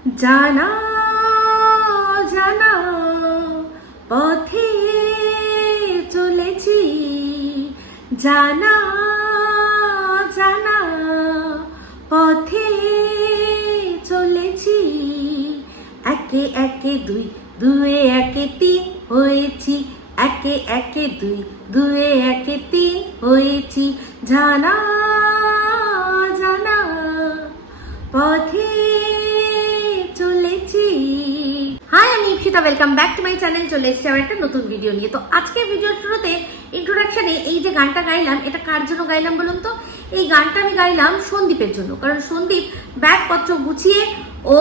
জানা জানা পথে চলেছি, জানা জানা পথে চলেছি, একে একে দুই, দুয়ে একে তিন হয়েছি, একে একে দুই, দুয়ে একে তিন হয়েছি, জানা জানা পথে চলেছি। হাই, আমি Ipsita, welcome back to my channel. চলে এসেছি আবার একটা নতুন ভিডিও নিয়ে। তো আজকের ভিডিওর শুরুতে ইন্ট্রোডাকশনে এই যে গানটা গাইলাম, এটা কার জন্য গাইলাম বলুন তো? এই গানটা আমি গাইলাম সন্দীপের জন্য। কারণ সন্দীপ ব্যাগপত্র গুছিয়ে ও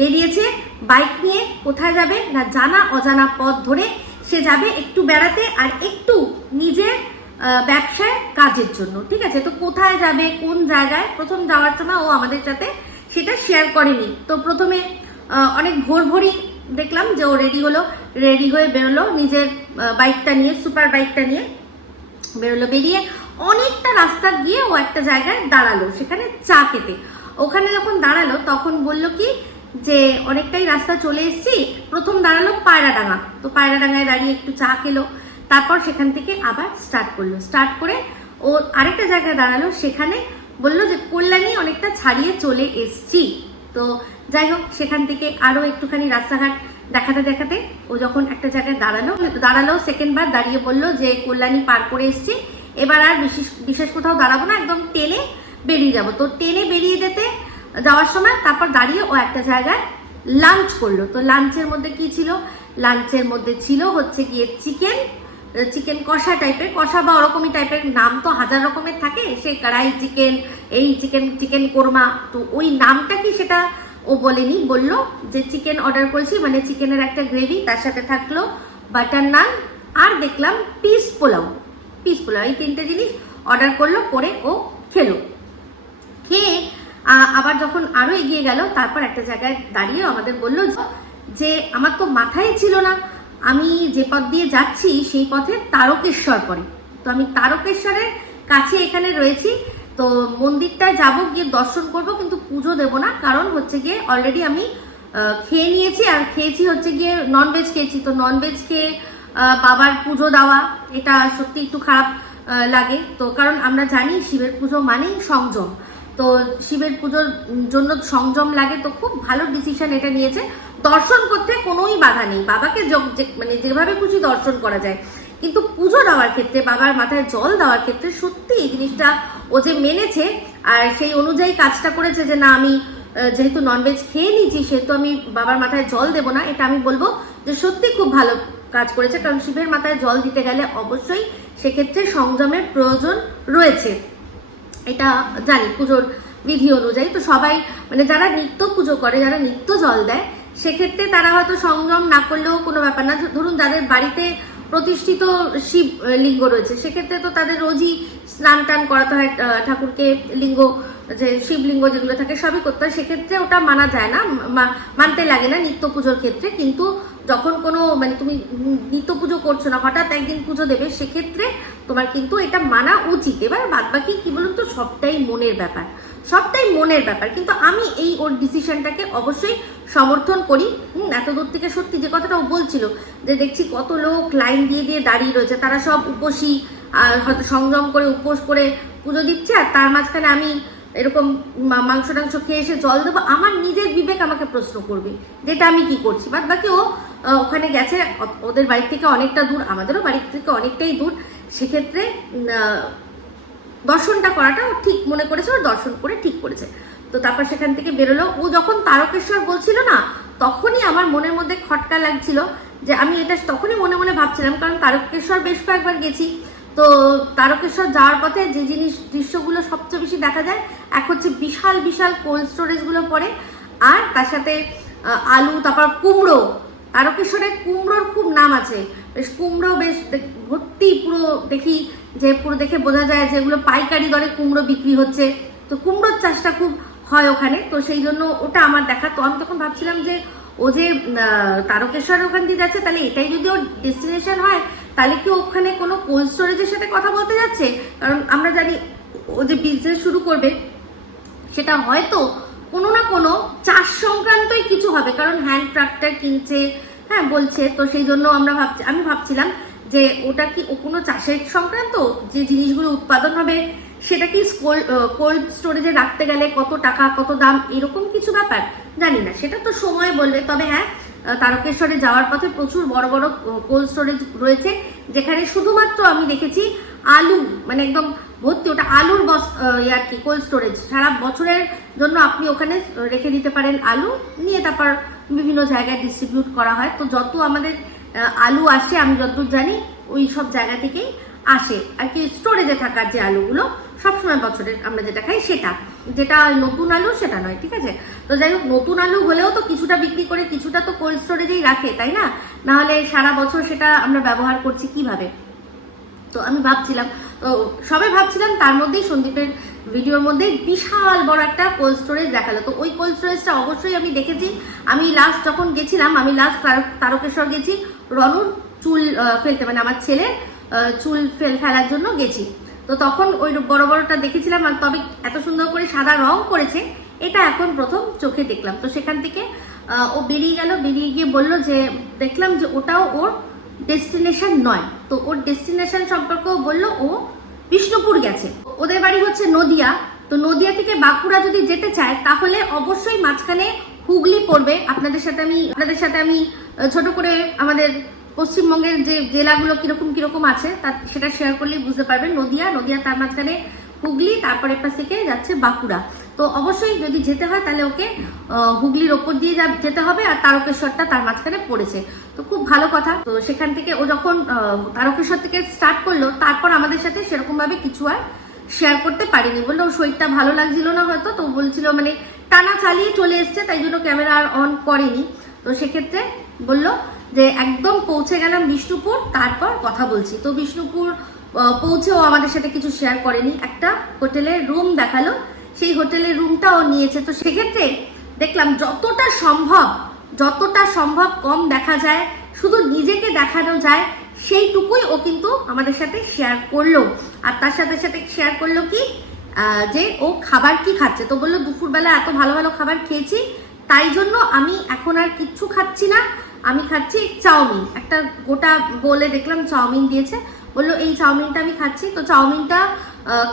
বেরিয়েছে বাইক নিয়ে। কোথায় যাবে না, জানা অজানা পথ ধরে সে যাবে একটু বেড়াতে আর একটু নিজের ব্যবসায় কাজের জন্য। ঠিক আছে, তো কোথায় যাবে, কোন জায়গায়, প্রথম যাওয়ার সময় ও আমাদের সাথে সেটা শেয়ার করেনি। তো প্রথমে অনেক ভোর ভোরই দেখলাম যে ও রেডি হলো, রেডি হয়ে বেরোলো নিজের বাইকটা নিয়ে, সুপার বাইকটা নিয়ে বেরোলো। বেরিয়ে অনেকটা রাস্তা গিয়ে ও একটা জায়গায় দাঁড়ালো, সেখানে চা খেতে। ওখানে যখন দাঁড়ালো তখন বললো কি যে অনেকটাই রাস্তা চলে এসেছি। প্রথম দাঁড়ালো পায়রাডাঙ্গা, তো পায়রাডাঙ্গায় দাঁড়িয়ে একটু চা খেলো, তারপর সেখান থেকে আবার স্টার্ট করলো। স্টার্ট করে ও আরেকটা জায়গায় দাঁড়ালো, সেখানে বললো যে কল্যাণী অনেকটা ছাড়িয়ে চলে এসছি। তো যাই হোক, সেখান থেকে আরও একটুখানি রাস্তাঘাট দেখাতে দেখাতে ও যখন একটা জায়গায় দাঁড়ালো সেকেন্ডবার দাঁড়িয়ে বললো যে কল্যাণী পার করে এসছি, এবার আর বিশেষ কোথাও দাঁড়াবো না, একদম টেনে বেরিয়ে যাবো। তো টেনে বেরিয়ে যাওয়ার সময় তারপর দাঁড়িয়ে ও একটা জায়গায় লাঞ্চ করলো। তো লাঞ্চের মধ্যে কি ছিল? লাঞ্চের মধ্যে ছিল হচ্ছে গিয়ে চিকেন কষা টাইপের, কষা বা ওরকমই টাইপের, নাম তো হাজার রকমের থাকে, সেই কড়াই চিকেন, এই চিকেন কোরমা। তো ওই নামটা কি সেটা ও বলেনি, বললো যে চিকেন অর্ডার করেছি, মানে চিকেনের একটা গ্রেভি, তার সাথে থাকলো বাটার নান আর দেখলাম পিস পোলাও। এই তিনটে জিনিস অর্ডার করলো, করে ও খেলো। খেয়ে আবার যখন আরো এগিয়ে গেল, তারপর একটা জায়গায় দাঁড়িয়ে আমাদের বললো যে আমার তো মাথায় ছিল না আমি যে পথ দিয়ে যাচ্ছি সেই পথে তারকেশ্বর পড়ে। তো আমি তারকেশ্বরের কাছে এখানে রয়েছি, তো মন্দিরটায় যাব, গিয়ে দর্শন করব, কিন্তু পুজো দেব না। কারণ হচ্ছে গিয়ে অলরেডি আমি খেয়ে নিয়েছি, আর খেয়েছি হচ্ছে গিয়ে ননভেজ খেয়েছি। তো ননভেজ খেয়ে বাবার পুজো দেওয়া এটা সত্যি একটু খারাপ লাগে। তো কারণ আমরা জানি শিবের পুজো মানেই সংযম, তো শিবের পুজোর জন্য সংযম লাগে। তো খুব ভালো ডিসিশন এটা নিয়েছে। দর্শন করতে কোনোই বাধা নেই, বাবাকে মানে যেভাবে খুশি দর্শন করা যায়, কিন্তু পুজো দেওয়ার ক্ষেত্রে, বাবার মাথায় জল দেওয়ার ক্ষেত্রে সত্যি এই জিনিসটা ও যে মেনেছে আর সেই অনুযায়ী কাজটা করেছে, যে না আমি যেহেতু ননভেজ খেয়ে নিয়েছি সেহেতু আমি বাবার মাথায় জল দেবো না, এটা আমি বলবো যে সত্যি খুব ভালো কাজ করেছে। কারণ শিবের মাথায় জল দিতে গেলে অবশ্যই সেক্ষেত্রে সংযমের প্রয়োজন রয়েছে, এটা জানি পুজোর বিধি অনুযায়ী। তো সবাই মানে যারা নিত্য পুজো করে, যারা নিত্য জল দেয়, সেক্ষেত্রে তারা হয়তো সংযম না করলেও কোনো ব্যাপার না। ধরুন যাদের বাড়িতে প্রতিষ্ঠিত শিব লিঙ্গ রয়েছে, সেক্ষেত্রে তো তাদের রোজই স্নান টান করাতে হয়, ঠাকুরকে লিঙ্গ, যে শিবলিঙ্গ যেগুলো থাকে সবই করতে হয়, সেক্ষেত্রে ওটা মানা যায় না, মানতে লাগে না নিত্য পুজোর ক্ষেত্রে। কিন্তু যখন কোনো মানে তুমি নিত্য পুজো করছো না, হঠাৎ একদিন পুজো দেবে, সেক্ষেত্রে তোমার কিন্তু এটা মানা উচিত। এবার বাদবাকি কি বলুন তো, সবটাই মনের ব্যাপার। কিন্তু আমি এই ওর ডিসিশনটাকে অবশ্যই সমর্থন করি। এত দূর থেকে সত্যি যে কথাটা ও বলছিল, যে দেখছি কত লোক লাইন দিয়ে দাঁড়িয়ে রয়েছে, তারা সব উপোসী, হয়তো সংযম করে উপোস করে পুজো দিচ্ছে, আর তার মাঝখানে আমি এরকম মাংস টাংস খেয়ে এসে জল দেবো। আমার নিজের বিবেক আমাকে প্রশ্ন করবে যেটা আমি কি করছি। বাদ বাকি ও ওখানে গেছে, ওদের বাড়ি থেকে অনেকটা দূর, আমাদেরও বাড়ি থেকে অনেকটাই দূর, সেক্ষেত্রে দর্শনটা করাটা ও ঠিক মনে করেছে, ও দর্শন করে ঠিক করেছে। তো তারপর সেখান থেকে বেরোলো। ও যখন তারকেশ্বর বলছিল না, তখনই আমার মনের মধ্যে খটকা লাগছিল, যে আমি এটা তখনই মনে মনে ভাবছিলাম, কারণ তারকেশ্বর বেশ কয়েকবার গেছি। তো তারকেশ্বর যাওয়ার পথে যে দৃশ্যগুলো সবচেয়ে বেশি দেখা যায়, এক হচ্ছে বিশাল বিশাল কোল্ড স্টোরেজগুলো পড়ে, আর তার সাথে আলু, তারপর কুমড়ো। তারকেশ্বরে কুমড়োর খুব নাম আছে, বেশ কুমড়ো বেশ ভর্তি, পুরো দেখি যে পুরো দেখে বোঝা যায় যেগুলো পাইকারি দরে কুমড়ো বিক্রি হচ্ছে। তো কুমড়োর চাষটা খুব হয় ওখানে, তো সেই জন্য ওটা আমার দেখা। তো আমি তখন ভাবছিলাম যে ও যে তারকেশ্বর ওখান দিয়ে যাচ্ছে, তাহলে এটাই যদি ওর ডেস্টিনেশন হয়, তাহলে কি ওখানে কোনো কোল্ড স্টোরেজের সাথে কথা বলতে যাচ্ছে? কারণ আমরা জানি ও যে বিজনেস শুরু করবে, সেটা হয়তো কোনো না কোনো চাষ সংক্রান্তই কিছু হবে, কারণ হ্যান্ড ট্রাক্টর কিনছে, হ্যাঁ বলছে, তো সেই জন্য আমি ভাবছিলাম যে ওটা কি ও কোনো চাষের সংক্রান্ত, যে জিনিসগুলো উৎপাদন হবে সেটা কি কোল্ড স্টোরেজে রাখতে গেলে কত টাকা কত দাম এরকম কিছু ব্যাপার, জানি না, সেটা তো সময় বলবে। তবে হ্যাঁ, তারকেশ্বরে যাওয়ার পথে প্রচুর বড় বড় কোল্ড স্টোরেজ রয়েছে, যেখানে শুধুমাত্র আমি দেখেছি আলু, মানে একদম ভর্তি, ওটা আলুর আর কি কোল্ড স্টোরেজ, সারা বছরের জন্য আপনি ওখানে রেখে দিতে পারেন আলু, নিয়ে তারপর বিভিন্ন জায়গায় ডিস্ট্রিবিউট করা হয়। তো যত আমাদের আলু আসে, আমি যতদূর জানি ওই সব জায়গা থেকেই আসে আর কি, স্টোরেজে থাকার যে আলুগুলো সবসময় বছরের আমরা যেটা খাই সেটা, যেটা নতুন আলু সেটা নয়, ঠিক আছে। তো যাই হোক, নতুন আলু হলেও তো কিছুটা বিক্রি করে কিছুটা তো কোল্ড স্টোরেজেই রাখে, তাই না? নাহলে সারা বছর সেটা আমরা ব্যবহার করছি কিভাবে? তো আমি ভাবছিলাম, তো সবাই ভাবছিলাম, তার মধ্যেই সন্দীপের ভিডিওর মধ্যে বিশাল বড় একটা কোল্ড স্টোরেজ দেখালো। তো ওই কোল্ড স্টোরেজটা অবশ্যই আমি দেখেছি। আমি লাস্ট যখন গেছিলাম, আমি লাস্ট তারকেশ্বর গেছি রনুর চুল ফেলতে, মানে আমার ছেলের চুল ফেলার জন্য গেছি। তো তখন ওই বড় বড়টা দেখেছিলাম, আর তবে এত সুন্দর করে সাদা রং করেছে এটা এখন প্রথম চোখে দেখলাম। তো সেখান থেকে ও বেরিয়ে গেল, বেরিয়ে গিয়ে বললো যে দেখলাম যে ওটাও ওর ডেস্টিনেশন নয়। তো ওর ডেস্টিনেশন সম্পর্কেও বললো ও বিষ্ণুপুর গেছে, ওদের বাড়ি হচ্ছে নদিয়া। তো নদিয়া থেকে বাঁকুড়া যদি যেতে চায় তাহলে অবশ্যই মাঝখানে হুগলি পড়বে। আপনাদের সাথে আমি ছোট করে আমাদের পশ্চিমবঙ্গের যে জেলাগুলো কিরকম কিরকম আছে সেটা শেয়ার করলেই বুঝতে পারবেন। নদিয়া, তার মাঝখানে হুগলি, তারপরে পাশ থেকে যাচ্ছে বাঁকুড়া। তো অবশ্যই যদি যেতে হয় তাহলে ওকে হুগলির ওপর দিয়ে যেতে হবে, আর তারকেশ্বরটা তার মাঝখানে পড়েছে। তো খুব ভালো কথা। তো সেখান থেকে ও যখন তারকেশ্বর থেকে স্টার্ট করলো, তারপর আমাদের সাথে সেরকম ভাবে কিছু আর শেয়ার করতে পারিনি। বললো ওর শরীরটা ভালো লাগছিল না হয়তো, তো বলছিল মানে টানা চালিয়ে চলে এসছে, তাই জন্য ক্যামেরা আর অন করেনি। তো সেক্ষেত্রে বললো যে একদম পৌঁছে গেলাম বিষ্ণুপুর, তারপর কথা বলছি। তো বিষ্ণুপুর পৌঁছেও আমাদের সাথে কিছু শেয়ার করেনি, একটা হোটেলের রুম দেখালো, সেই হোটেলের রুমটা ও নিয়েছে। তো সেক্ষেত্রে দেখলাম যতটা সম্ভব কম দেখা যায়, শুধু নিজেকে দেখানো যায় সেইটুকুই ও কিন্তু আমাদের সাথে শেয়ার করলো। আর তার সাথে সাথে শেয়ার করলো কি যে ও খাবার কি খাচ্ছে। তো বললো দুপুরবেলা এত ভালো ভালো খাবার খেয়েছি, তাই জন্য আমি এখন আর কিচ্ছু খাচ্ছি না, আমি খাচ্ছি চাউমিন। একটা গোটা বলে দেখলাম চাউমিন দিয়েছে, বললো এই চাউমিনটা আমি খাচ্ছি। তো চাউমিনটা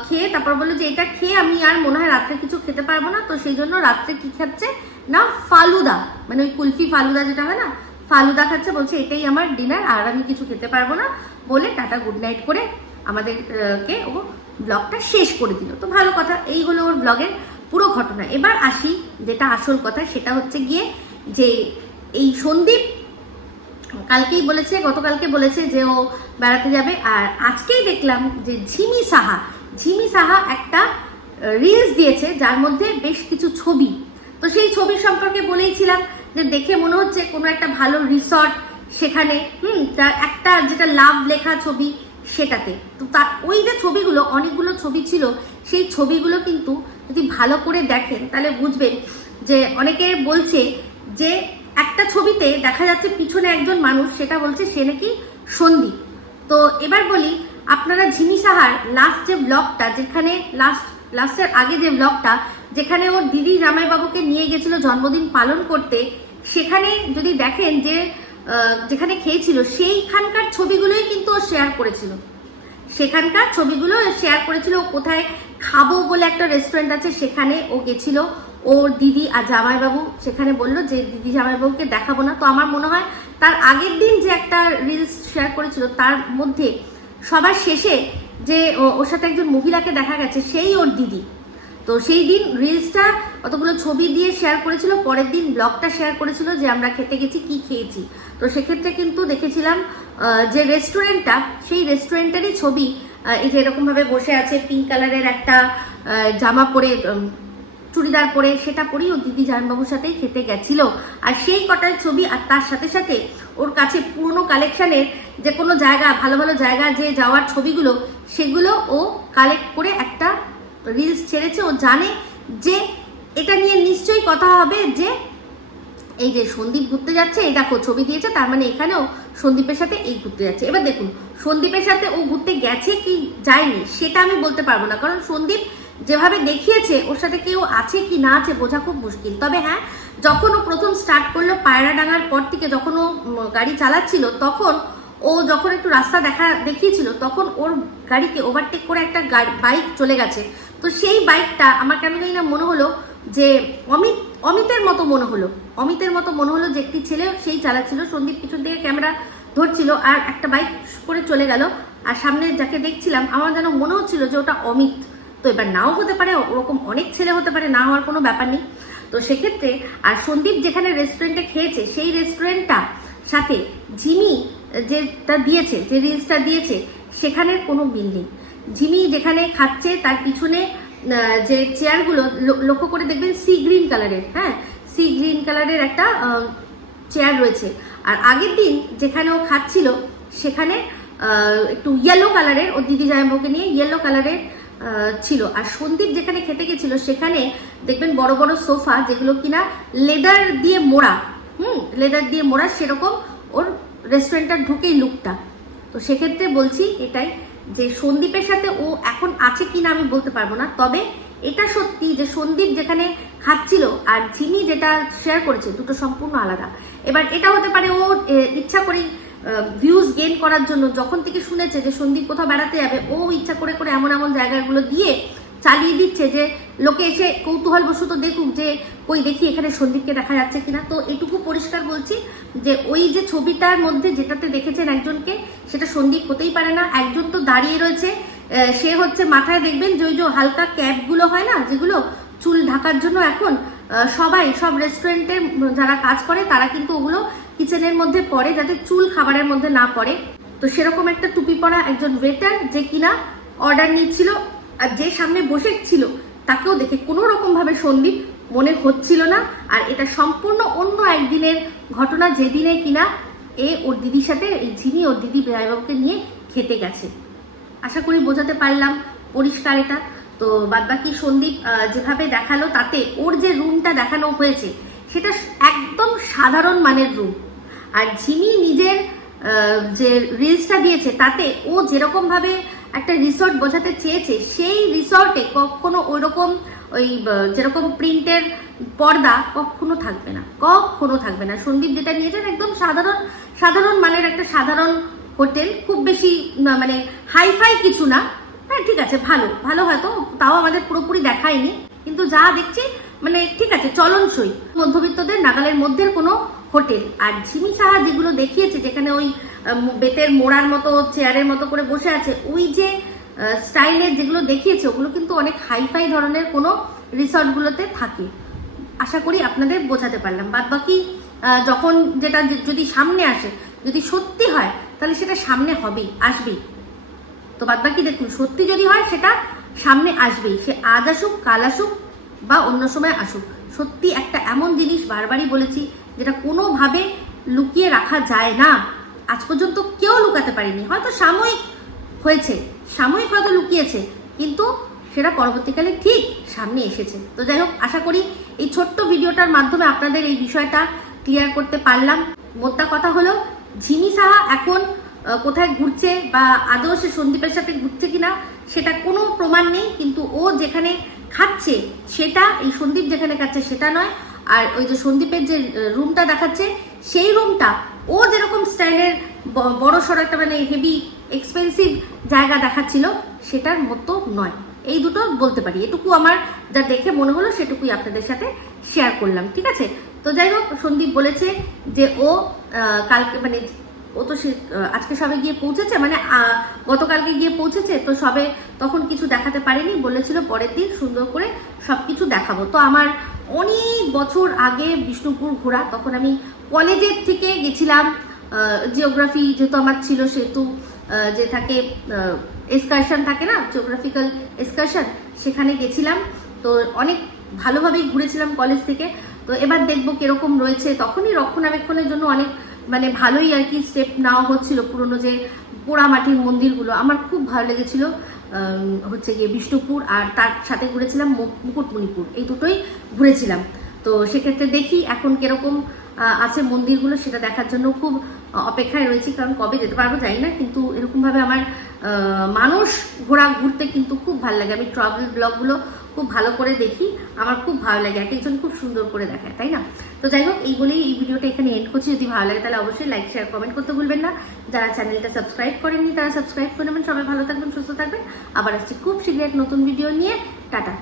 খেয়ে তারপর বললো যে এটা খেয়ে আমি আর মনে হয় রাত্রে কিছু খেতে পারবো না। তো সেই জন্য রাত্রে কি খাচ্ছে না, ফালুদা, মানে ওই কুলফি ফালুদা যেটা হয় না, ফালুদা খাচ্ছে। বলছে এটাই আমার ডিনার, আর আমি কিছু খেতে পারবো না, বলে টাটা গুড নাইট করে আমাদেরকে ও ব্লগটা শেষ করে দিল। তো ভালো কথা, এই হলো ওর ব্লগের পুরো ঘটনা। এবার আসি যেটা আসল কথা, সেটা হচ্ছে গিয়ে যে এই সন্দীপ গতকালকে বলেছে যে ও বেড়াতে যাবে। আর আজকেই দেখলাম যে ঝিমি সাহা একটা রিলস দিয়েছে, যার মধ্যে বেশ কিছু ছবি। তো সেই ছবির সম্পর্কে বলেইছিলাম যে দেখে মনে হচ্ছে কোনো একটা ভালো রিসর্ট, সেখানে তার একটা যেটা লাভ লেখা ছবি সেটাতে। তো তার ওই যে ছবিগুলো, অনেকগুলো ছবি ছিল, সেই ছবিগুলো কিন্তু যদি ভালো করে দেখেন তাহলে বুঝবেন যে অনেকে বলছে যে একটা ছবিতে দেখা যাচ্ছে পিছনে একজন মানুষ, সেটা বলছে সে নাকি সন্দীপ। তো এবার বলি, আপনারা ঝিমি সাহার লাস্ট যে ব্লগটা, যেখানে লাস্টের আগে যে ব্লগটা, যেখানে ওর দিদি জামাইবাবুকে নিয়ে গেছিল জন্মদিন পালন করতে, সেখানে যদি দেখেন যে যেখানে খেয়েছিল সেইখানকার ছবিগুলোই কিন্তু ও শেয়ার করেছিল। সেখানকার ছবিগুলো শেয়ার করেছিল। ও কোথায় খাবো বলে একটা রেস্টুরেন্ট আছে, সেখানে ও গেছিল। ওর দিদি আর জামাইবাবু সেখানে বললো যে দিদি জামাইবাবুকে দেখাবো না। তো আমার মনে হয় তার আগের দিন যে একটা রিলস শেয়ার করেছিল, তার মধ্যে সবার শেষে যে ওর সাথে একজন মহিলাকে দেখা গেছে, সেই ওর দিদি। তো সেই দিন রিলসটা অতগুলো ছবি দিয়ে শেয়ার করেছিল, পরের দিন ব্লগটা শেয়ার করেছিল যে আমরা খেতে গেছি, কি খেয়েছি। তো সেক্ষেত্রে কিন্তু দেখেছিলাম যে রেস্টুরেন্টটা, সেই রেস্টুরেন্টেরই ছবি। এই যে এরকমভাবে বসে আছে, পিঙ্ক কালারের একটা জামা পরে, চুড়িদার পরে, সেটা পরেই ও দিদি জামাইবাবুর সাথেই খেতে গেছিল। আর সেই কটার ছবি, আর তার সাথে সাথে ওর কাছে পুরনো কালেকশনের যে কোনো জায়গা, ভালো ভালো জায়গা যে যাওয়ার ছবিগুলো, সেগুলো ও কালেক্ট করে একটা রিলস ছেড়েছে। ও জানে যে এটা নিয়ে নিশ্চয়ই কথা হবে, যে এই যে সন্দীপ ঘুরতে যাচ্ছে, এই দেখো ছবি দিয়েছে, তার মানে এখানেও সন্দীপের সাথে এই ঘুরতে যাচ্ছে। এবার দেখুন, সন্দীপের সাথে ও ঘুরতে গেছে কি যায়নি সেটা আমি বলতে পারবো না, কারণ সন্দীপ যেভাবে দেখিয়েছে ওর সাথে কেউ আছে কি না আছে বোঝা খুব মুশকিল। তবে হ্যাঁ, যখন ও প্রথম স্টার্ট করলো পায়রাডাঙ্গার পর থেকে, যখন ও গাড়ি চালাচ্ছিল, তখন ও যখন একটু রাস্তা দেখিয়েছিল, তখন ওর গাড়িকে ওভারটেক করে একটা বাইক চলে গেছে। তো সেই বাইকটা আমার কেন জানি না মনে হলো যে অমিতের মতো মনে হলো যে একটি ছেলে সেই চালাচ্ছিল, সন্দীপ পিছন থেকে ক্যামেরা ধরছিল আর একটা বাইক করে চলে গেল, আর সামনে যাকে দেখছিলাম আমার যেন মনে হচ্ছিল যে ওটা অমিত। তো এবার নাও হতে পারে, ওরকম অনেক ছেলে হতে পারে, না হওয়ার কোনো ব্যাপার নেই। তো সেক্ষেত্রে আর সন্দীপ যেখানে রেস্টুরেন্টে খেয়েছে সেই রেস্টুরেন্টটা সাথে ঝিমি যেটা দিয়েছে, যে রিলসটা দিয়েছে, সেখানের কোনো মিল নেই। ঝিমি যেখানে খাচ্ছে তার পিছনে যে চেয়ারগুলো লক্ষ্য করে দেখবেন সি গ্রিন কালারের, হ্যাঁ, সি গ্রিন কালারের একটা চেয়ার রয়েছে। আর আগের দিন যেখানে ও খাচ্ছিল সেখানে একটু ইয়েলো কালারের, ও দিদি জামাইবাবুকে নিয়ে ইয়েলো কালারের ছিল। আর সন্দীপ যেখানে খেতে গেছিল সেখানে দেখবেন বড় বড় সোফা, যেগুলো কিনা লেদার দিয়ে মোড়া, লেদার দিয়ে মোড়া, সেরকম ওর রেস্টুরেন্টটা ঢুকেই লুকটা। তো সেক্ষেত্রে বলছি এটাই, যে সন্দীপের সাথে ও এখন আছে কিনা আমি বলতে পারবো না, তবে এটা সত্যি যে সন্দীপ যেখানে খাচ্ছিল আর ঝিমি যেটা শেয়ার করেছে, দুটো সম্পূর্ণ আলাদা। এবার এটা হতে পারে ও ইচ্ছা করেই ভিউজ গেইন করার জন্য, যখন থেকে শুনেছে যে সন্দীপ কোথাও বেড়াতে যাবে, ও ইচ্ছা করে করে এমন এমন জায়গাগুলো দিয়ে চালিয়ে দিচ্ছে যে লোকে এসে কৌতূহলবশত দেখুক যে কই দেখি এখানে সন্দীপকে দেখা যাচ্ছে কিনা। তো এটুকু পরিষ্কার বলছি যে ওই যে ছবিটার মধ্যে যেটাতে দেখেছেন একজনকে, সেটা সন্দীপ হতেই পারে না। একজন তো দাঁড়িয়ে রয়েছে, সে হচ্ছে মাথায় দেখবেন যে ওই যে হালকা ক্যাপগুলো হয় না, যেগুলো চুল ঢাকার জন্য এখন সব রেস্টুরেন্টে যারা কাজ করে তারা কিন্তু ওগুলো কিচেনের মধ্যে পরে, যাতে চুল খাবারের মধ্যে না পড়ে। তো সেরকম একটা টুপি পরা একজন ওয়েটার যে কিনা অর্ডার নিচ্ছিল, আর যে সামনে বসেছিল তাকেও দেখে কোনো রকম ভাবে সন্দীপ মনে হচ্ছিল না। আর এটা সম্পূর্ণ অন্য একদিনের ঘটনা, যেদিনে কিনা ওর দিদির সাথে, এই ঝিমি ওর দিদি জামাইবাবুকে নিয়ে খেতে গেছে। আশা করি বোঝাতে পারলাম পরিষ্কার এটা। তো বাদবাকি সন্দীপ যেভাবে দেখালো, তাতে ওর যে রুমটা দেখানো হয়েছে সেটা একদম সাধারণ মানের রুম। আর ঝিমি নিজের যে রিলসটা দিয়েছে তাতে ও যেরকম ভাবে একটা রিসর্ট বোঝাতে চেয়েছে, সেই রিসর্টে কখনো ওইরকম ওই যেরকম প্রিন্টের পর্দা কখনো থাকবে না। সন্দীপ যেটা নিয়েছেন একদম সাধারণ মানের একটা সাধারণ হোটেল, খুব বেশি মানে হাইফাই কিছু না। হ্যাঁ ঠিক আছে, ভালো হয়তো, তাও আমাদের পুরোপুরি দেখায়নি, কিন্তু যা দেখছি মানে ঠিক আছে, চলনসই মধ্যবিত্তদের নাগালের মধ্যে কোনো হোটেল। আর ঝিমি সাহা যেগুলো দেখিয়েছে, যেখানে ওই বেতের মোড়ার মতো চেয়ারের মতো করে বসে আছে, ওই যে স্টাইলের যেগুলো দেখিয়েছে, ওগুলো কিন্তু অনেক হাইফাই ধরনের কোনো রিসর্টগুলোতে থাকে। আশা করি আপনাদের বোঝাতে পারলাম। বাদবাকি যখন যেটা যদি সামনে আসে, যদি সত্যি হয় তাহলে সেটা সামনে আসবেই। তো বাদবাকি দেখুন, সত্যি যদি হয় সেটা সামনে আসবেই, সে আজ আসুক, কাল আসুক বা অন্য সময় আসুক। সত্যি একটা এমন জিনিস, বারবারই বলেছি, যেটা কোনোভাবে লুকিয়ে রাখা যায় না। আজ পর্যন্ত কেউ লুকাতে পারেনি। হয়তো সাময়িক হয়তো লুকিয়েছে, কিন্তু সেটা পরবর্তীকালে ঠিক সামনে এসেছে। তো যাই হোক, আশা করি এই ছোট্ট ভিডিওটার মাধ্যমে আপনাদের এই বিষয়টা ক্লিয়ার করতে পারলাম। মোদ্দা কথা হলো, ঝিমি সাহা এখন কোথায় ঘুরছে বা আদৌ সে সন্দীপের সাথে ঘুরছে কিনা সেটা কোনো প্রমাণ নেই, কিন্তু ও যেখানে খাচ্ছে সেটা, এই সন্দীপ যেখানে খাচ্ছে সেটা নয়। আর ওই যে সন্দীপের যে রুমটা দেখাচ্ছে, সেই রুমটা ও যেরকম স্টাইলের বড় সড়ো একটা মানে হেভি এক্সপেন্সিভ জায়গা দেখাচ্ছিল, সেটার মতো নয়। এই দুটো বলতে পারি, এটুকু আমার যা দেখে মনে হলো সেটুকুই আপনাদের সাথে শেয়ার করলাম, ঠিক আছে। তো যাই হোক, সন্দীপ বলেছে যে ও কালকে মানে ও তো আজকে সবে গিয়ে পৌঁছেছে, মানে গতকালকে গিয়ে পৌঁছেছে, তো সবে তখন কিছু দেখাতে পারেনি, বলেছিল পরের দিন সুন্দর করে সবকিছু দেখাবো। তো আমার অনেক বছর আগে বিষ্ণুপুর ঘোরা, তখন আমি কলেজের থেকে গেছিলাম, জিওগ্রাফি যেহেতু আমার ছিল, সেহেতু যে থাকে এক্সকারশন থাকে না, জিওগ্রাফিক্যাল এক্সকারশন, সেখানে গেছিলাম। তো অনেক ভালোভাবেই ঘুরেছিলাম কলেজ থেকে। তো এবার দেখবো কিরকম রয়েছে। তখনই রক্ষণাবেক্ষণের জন্য অনেক মানে ভালোই আর কি স্টেপ নেওয়া হচ্ছিল। পুরনো যে পোড়ামাটির মন্দিরগুলো আমার খুব ভালো লেগেছিল, হচ্ছে গিয়ে বিষ্ণুপুর, আর তার সাথে ঘুরেছিলাম মুকুটমণিপুর, এই দুটোই ঘুরেছিলাম। তো সেক্ষেত্রে দেখি এখন কিরকম আছে মন্দিরগুলো, সেটা দেখার জন্য খুব অপেক্ষায় রয়েছি, কারণ কবে যেতে পারবো জানি না। কিন্তু এরকমভাবে আমার ঘুরতে কিন্তু খুব ভালো লাগে। আমি ট্রাভেল ব্লগগুলো খুব ভালো করে দেখি, আমার খুব ভালো লাগে, এক একজন খুব সুন্দর করে দেখায়, তাই না? তো যাই হোক, এই বলেই এই ভিডিওটা এখানে এন্ড করছি। যদি ভালো লাগে তাহলে অবশ্যই লাইক শেয়ার কমেন্ট করতে ভুলবেন না। যারা চ্যানেলটা সাবস্ক্রাইব করেননি তারা সাবস্ক্রাইব করে নেবেন। সবাই ভালো থাকবেন, সুস্থ থাকবেন। আবার আসছি খুব শীঘ্রই এক নতুন ভিডিও নিয়ে। টাটা।